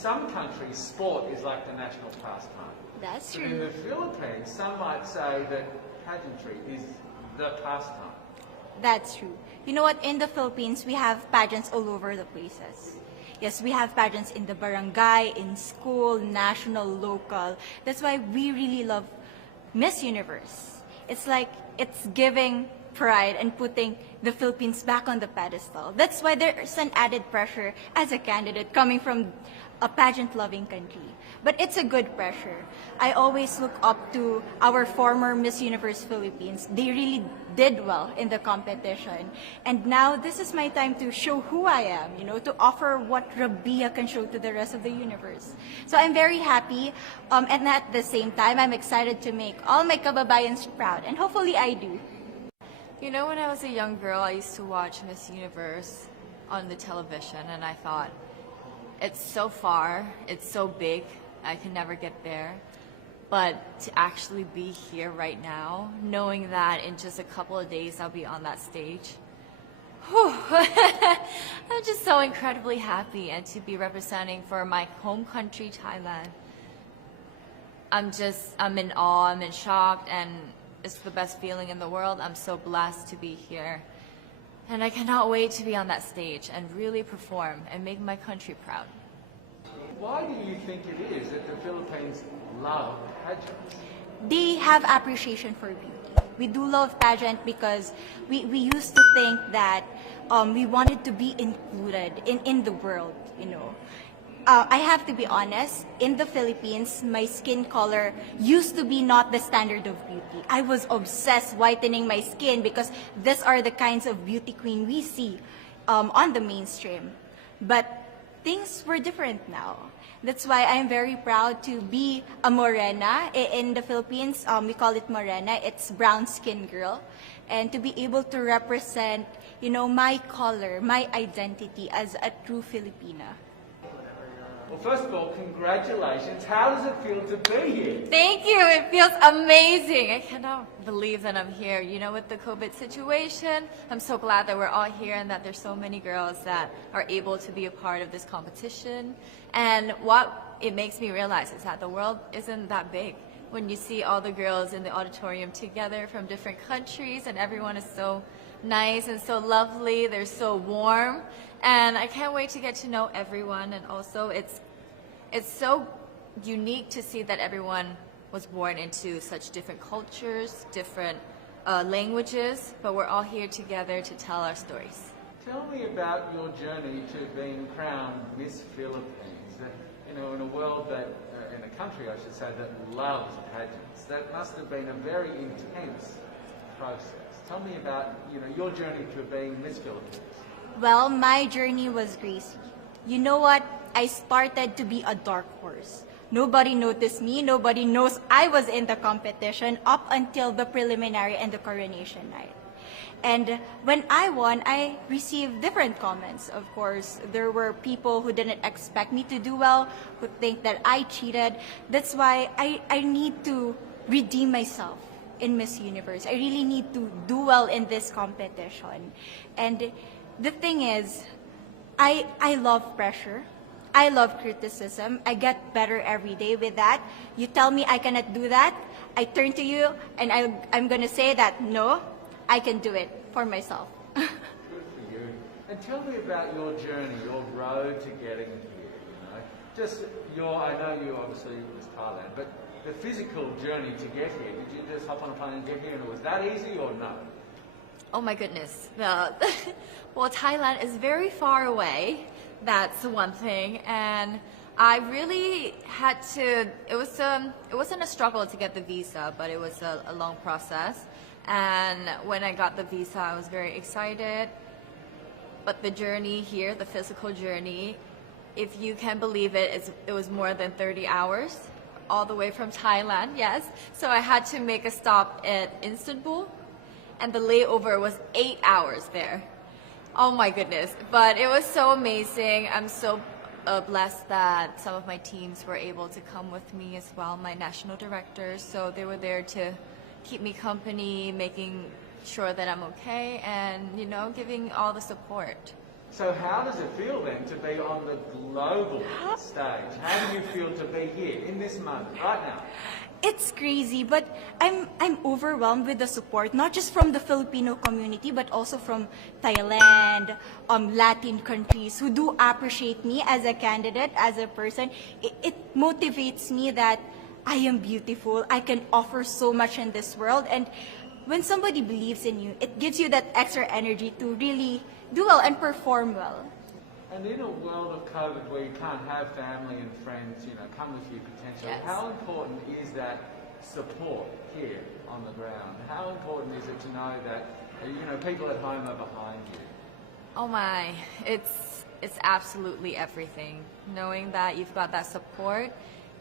some countries, sport is like the national pastime. That's But in true. the Philippines, some might say that pageantry is the pastime. That's true. You know what? In the Philippines, we have pageants all over the places. Yes, we have pageants in the barangay, in school, national, local. That's why we really love Miss Universe. It's like it's giving pride and putting the Philippines back on the pedestal. That's why there's an added pressure as a candidate coming from a pageant-loving country. But it's a good pressure. I always look up to our former Miss Universe Philippines. They really did well in the competition. And now this is my time to show who I am, to offer what Rabiya can show to the rest of the universe. So I'm very happy, and at the same time, I'm excited to make all my kababayans proud, and hopefully I do. You know, when I was a young girl, I used to watch Miss Universe on the television, and I thought, it's so far, it's so big, I can never get there. But to actually be here right now, knowing that in just a couple of days I'll be on that stage, whew, I'm just so incredibly happy, and to be representing for my home country, Thailand. I'm in awe, I'm in shock, and it's the best feeling in the world. I'm so blessed to be here. And I cannot wait to be on that stage and really perform and make my country proud. Why do you think it is that the Philippines love pageants? They have appreciation for beauty. We do love pageant because we used to think that we wanted to be included in the world, I have to be honest, in the Philippines, my skin color used to be not the standard of beauty. I was obsessed whitening my skin because these are the kinds of beauty queen we see on the mainstream. But things were different now. That's why I'm very proud to be a morena. In the Philippines, we call it morena. It's brown skin girl. And to be able to represent, my color, my identity as a true Filipina. Well, first of all, congratulations. How does it feel to be here? Thank you. It feels amazing. I cannot believe that I'm here. With the COVID situation, I'm so glad that we're all here and that there's so many girls that are able to be a part of this competition. And what it makes me realize is that the world isn't that big. When you see all the girls in the auditorium together from different countries, and everyone is so nice and so lovely, they're so warm. And I can't wait to get to know everyone. And also it's so unique to see that everyone was born into such different cultures, different languages, but we're all here together to tell our stories. Tell me about your journey to being crowned Miss Philippines. In a world that, in a country I should say, that loves pageants. That must have been a very intense process. Tell me about, your journey to being Miss Philippines. Well, my journey was crazy. You know what? I started to be a dark horse. Nobody noticed me. Nobody knows I was in the competition up until the preliminary and the coronation night. And when I won, I received different comments. Of course, there were people who didn't expect me to do well, who think that I cheated. That's why I need to redeem myself in Miss Universe. I really need to do well in this competition. And the thing is, I love pressure. I love criticism. I get better every day with that. You tell me I cannot do that, I turn to you and I'm going to say that, no, I can do it for myself. Good for you. And tell me about your journey, your road to getting here. I know you obviously was Thailand, but the physical journey to get here, did you just hop on a plane and get here and it was that easy or no? Oh my goodness. Well, Thailand is very far away. That's one thing. And I really had to, it wasn't a struggle to get the visa, but it was a long process. And when I got the visa, I was very excited. But the journey here, the physical journey, if you can believe it, it was more than 30 hours, all the way from Thailand, yes. So I had to make a stop at Istanbul, and the layover was 8 hours there. Oh my goodness, but it was so amazing. I'm so blessed that some of my teams were able to come with me as well, my national directors. So they were there to keep me company, making sure that I'm okay, and giving all the support. So how does it feel then to be on the global stage? How do you feel to be here in this moment, right now? It's crazy, but I'm overwhelmed with the support, not just from the Filipino community, but also from Thailand, Latin countries who do appreciate me as a candidate, as a person. It motivates me that I am beautiful. I can offer so much in this world, and when somebody believes in you, it gives you that extra energy to really do well and perform well. And in a world of COVID where you can't have family and friends, come with you potentially, Yes. how important is that support here on the ground? How important is it to know that, people at home are behind you? Oh my, it's absolutely everything. Knowing that you've got that support,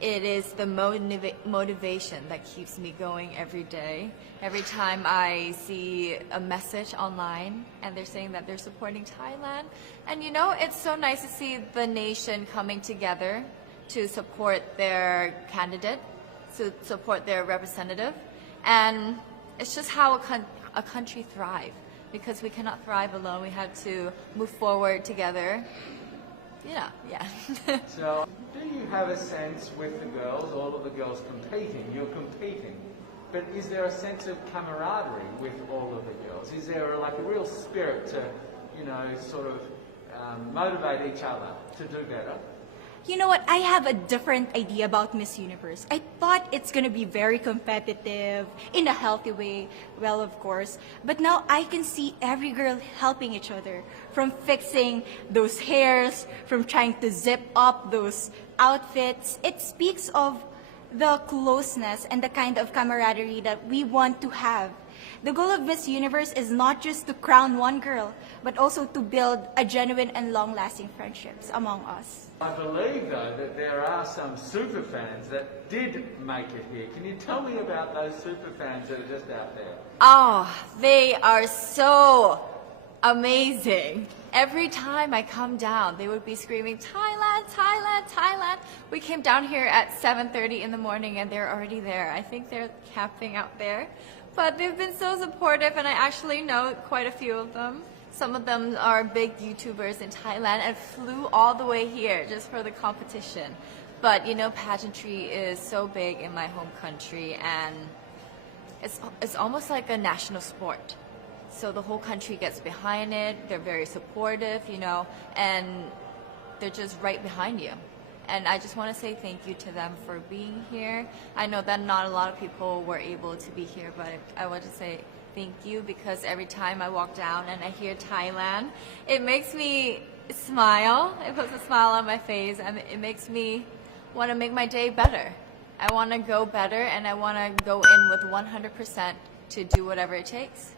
it is the motivation that keeps me going every day. Every time I see a message online and they're saying that they're supporting Thailand, and it's so nice to see the nation coming together to support their candidate, to support their representative, and it's just how a country thrives. Because we cannot thrive alone, we have to move forward together. Yeah. So, do you have a sense with the girls, all of the girls competing, you're competing, but is there a sense of camaraderie with all of the girls? Is there a real spirit to, motivate each other to do better? You know what? I have a different idea about Miss Universe. I thought it's going to be very competitive in a healthy way. Well, of course. But now I can see every girl helping each other. From fixing those hairs, from trying to zip up those outfits. It speaks of the closeness and the kind of camaraderie that we want to have. The goal of Miss Universe is not just to crown one girl, but also to build a genuine and long-lasting friendships among us. I believe, though, that there are some super fans that did make it here. Can you tell me about those super fans that are just out there? Oh, they are so amazing. Every time I come down, they would be screaming, Thailand, Thailand, Thailand. We came down here at 7:30 in the morning and they're already there. I think they're camping out there. But they've been so supportive, and I actually know quite a few of them. Some of them are big YouTubers in Thailand and flew all the way here just for the competition. But pageantry is so big in my home country, and it's almost like a national sport. So the whole country gets behind it. They're very supportive, and they're just right behind you. And I just want to say thank you to them for being here. I know that not a lot of people were able to be here, but I want to say thank you, because every time I walk down and I hear Thailand, it makes me smile. It puts a smile on my face, and it makes me want to make my day better. I want to go better, and I want to go in with 100% to do whatever it takes.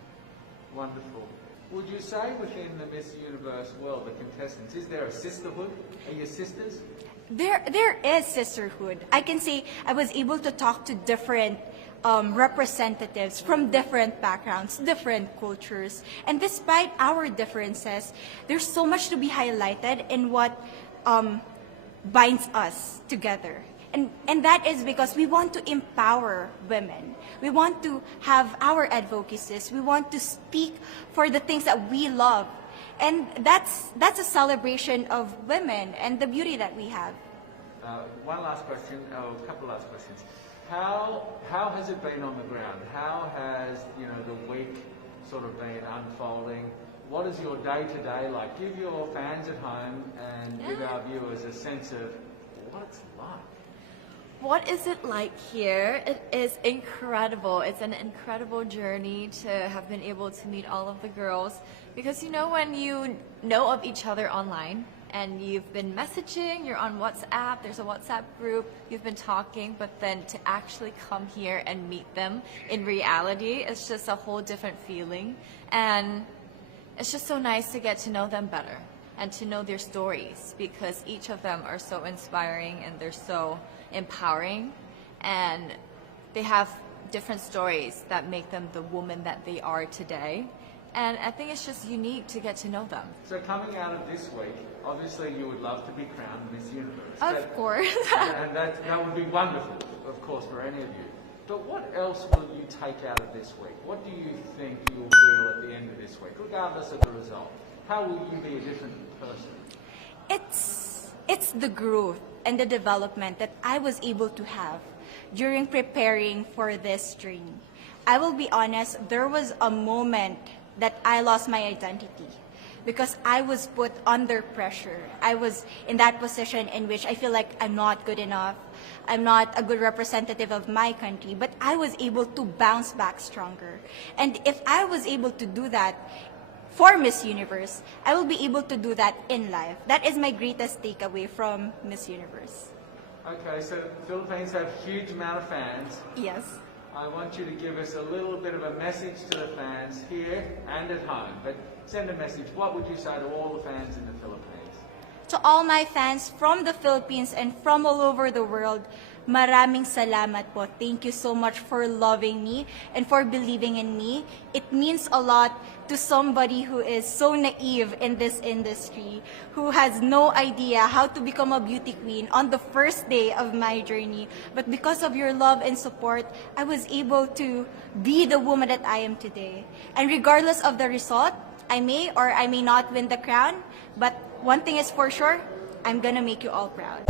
Wonderful. Would you say within the Miss Universe world, the contestants, is there a sisterhood? Are you sisters? There is sisterhood. I can say I was able to talk to different representatives from different backgrounds, different cultures. And despite our differences, there's so much to be highlighted in what binds us together. And that is because we want to empower women. We want to have our advocacies. We want to speak for the things that we love. And that's a celebration of women and the beauty that we have. One last question, a couple last questions. How has it been on the ground? How has the week sort of been unfolding? What is your day-to-day like? Give your fans at home and give our viewers a sense of what it's like. What is it like here? It is incredible. It's an incredible journey to have been able to meet all of the girls, because when you know of each other online and you've been messaging, you're on WhatsApp, there's a WhatsApp group, you've been talking, but then to actually come here and meet them in reality, it's just a whole different feeling. And it's just so nice to get to know them better and to know their stories, because each of them are so inspiring and they're so empowering, and they have different stories that make them the woman that they are today. And I think it's just unique to get to know them. So coming out of this week, obviously you would love to be crowned Miss Universe. Of course. And that would be wonderful, of course, for any of you. But what else will you take out of this week? What do you think you'll feel at the end of this week, regardless of the result? how will you be a different person? It's the growth and the development that I was able to have during preparing for this journey. I will be honest, there was a moment that I lost my identity because I was put under pressure. I was in that position in which I feel like I'm not good enough. I'm not a good representative of my country, but I was able to bounce back stronger. And if I was able to do that for Miss Universe, I will be able to do that in life. That is my greatest takeaway from Miss Universe. Okay, so the Philippines have a huge amount of fans. Yes. I want you to give us a little bit of a message to the fans here and at home. But send a message. What would you say to all the fans in the Philippines? To all my fans from the Philippines and from all over the world, maraming salamat po. Thank you so much for loving me and for believing in me. It means a lot to somebody who is so naive in this industry, who has no idea how to become a beauty queen on the first day of my journey. But because of your love and support, I was able to be the woman that I am today. And regardless of the result, I may or I may not win the crown, but one thing is for sure, I'm gonna make you all proud.